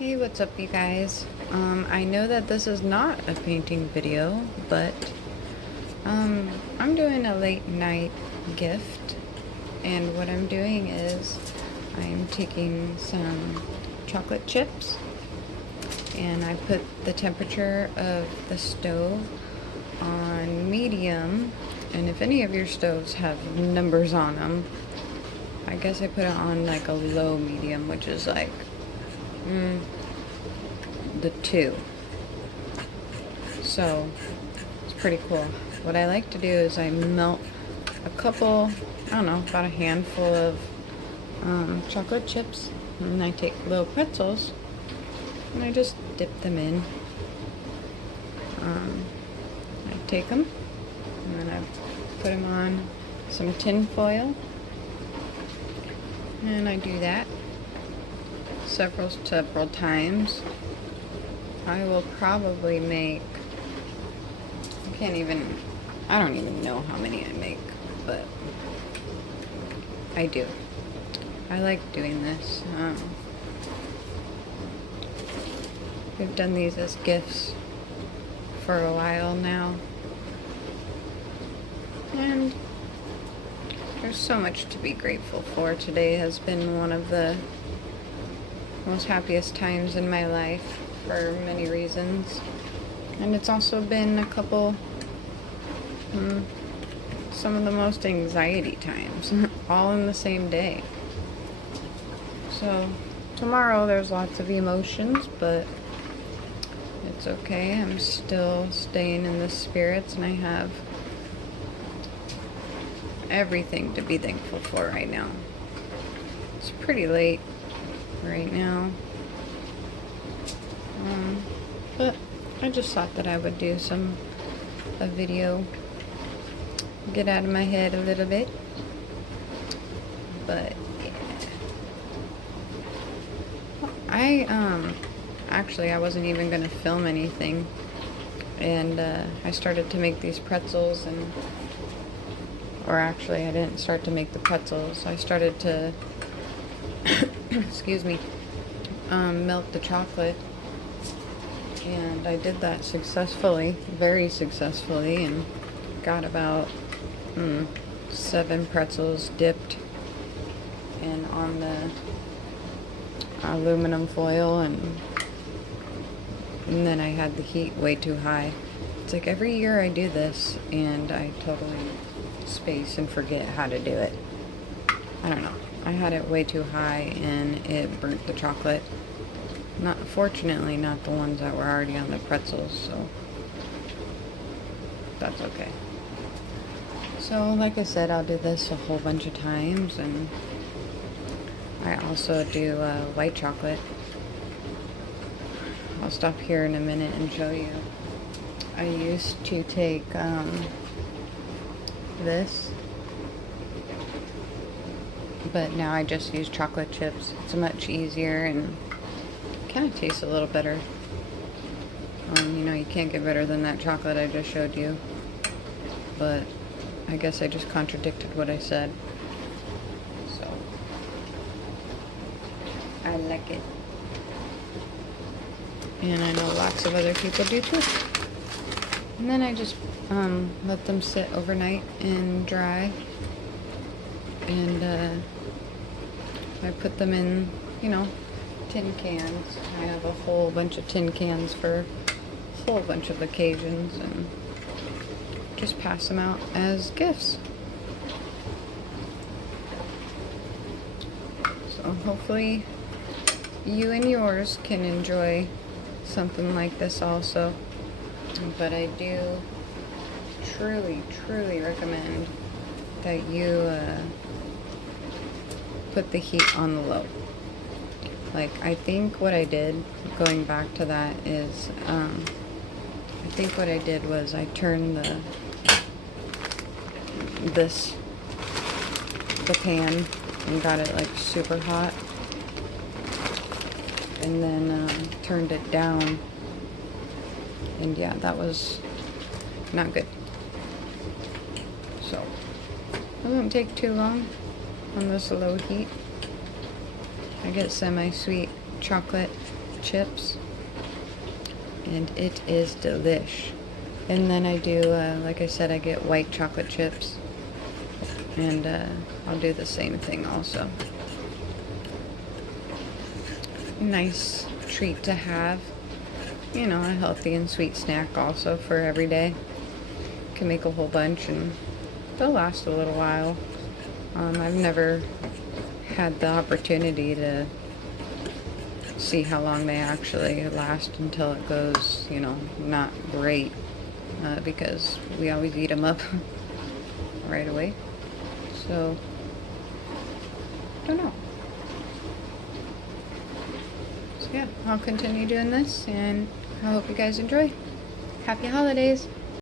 Hey, what's up, you guys? I know that this is not a painting video, but I'm doing a late night gift, and what I'm doing is I'm taking some chocolate chips and I put the temperature of the stove on medium, and if any of your stoves have numbers on them, I guess I put it on like a low medium, which is like the 2. So it's pretty cool. What I like to do is I melt a couple, I don't know, about a handful of chocolate chips, and I take little pretzels and I just dip them in. I take them and then I put them on some tin foil, and I do that several times. I will probably make, I don't even know how many I make, but I do. I like doing this. We've done these as gifts for a while now, and there's so much to be grateful for. Today has been one of the most happiest times in my life for many reasons, and it's also been a couple some of the most anxiety times all in the same day. So tomorrow there's lots of emotions, but it's okay. I'm still staying in the spirits, and I have everything to be thankful for right now. It's pretty late right now, but I just thought that I would do a video, get out of my head a little bit. But yeah, actually I wasn't even gonna film anything, and I started to make these pretzels, or actually I didn't start to make the pretzels. I started to excuse me, melt the chocolate, and I did that successfully, very successfully, and got about 7 pretzels dipped and on the aluminum foil, and then I had the heat way too high. It's like every year I do this and I totally space and forget how to do it. I don't know. I had it way too high and it burnt the chocolate. Fortunately, not the ones that were already on the pretzels, so that's okay. So, like I said, I'll do this a whole bunch of times, and I also do white chocolate. I'll stop here in a minute and show you. I used to take this, but now I just use chocolate chips. It's much easier and kind of tastes a little better. You can't get better than that chocolate I just showed you, but I guess I just contradicted what I said. So I like it, and I know lots of other people do too. And then I just let them sit overnight and dry, and I put them in, tin cans. I have a whole bunch of tin cans for a whole bunch of occasions, and just pass them out as gifts. So hopefully you and yours can enjoy something like this also. But I do truly recommend that you put the heat on the low. Like, I think what I did, going back to that, is I think what I did was I turned the pan and got it like super hot, and then turned it down, and yeah, that was not good. So it won't take too long on this low heat. I get semi-sweet chocolate chips, and it is delish. And then I do, like I said, I get white chocolate chips, and I'll do the same thing also. Nice treat to have. You know, a healthy and sweet snack also for every day. Can make a whole bunch and they'll last a little while. I've never had the opportunity to see how long they actually last until it goes, you know, not great, because we always eat them up right away. So, I don't know. So yeah, I'll continue doing this, and I hope you guys enjoy. Happy holidays!